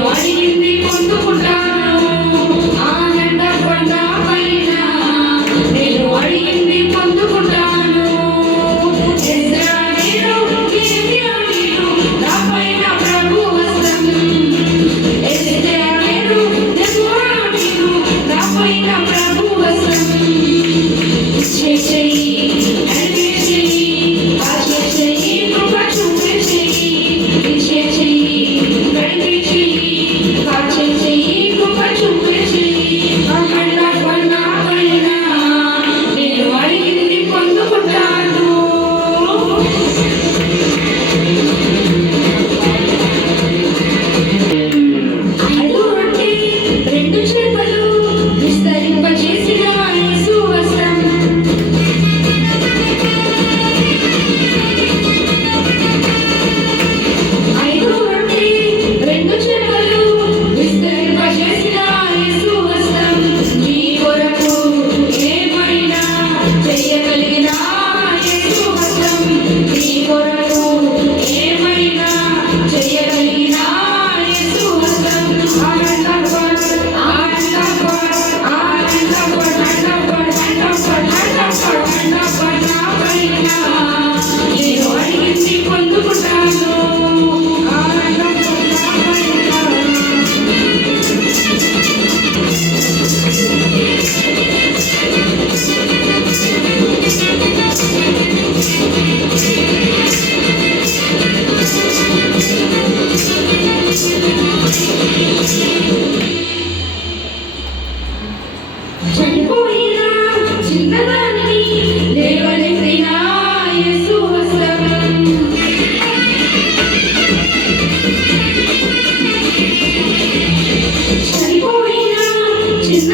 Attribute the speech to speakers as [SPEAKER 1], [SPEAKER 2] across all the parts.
[SPEAKER 1] Dios.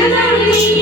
[SPEAKER 1] Thank you.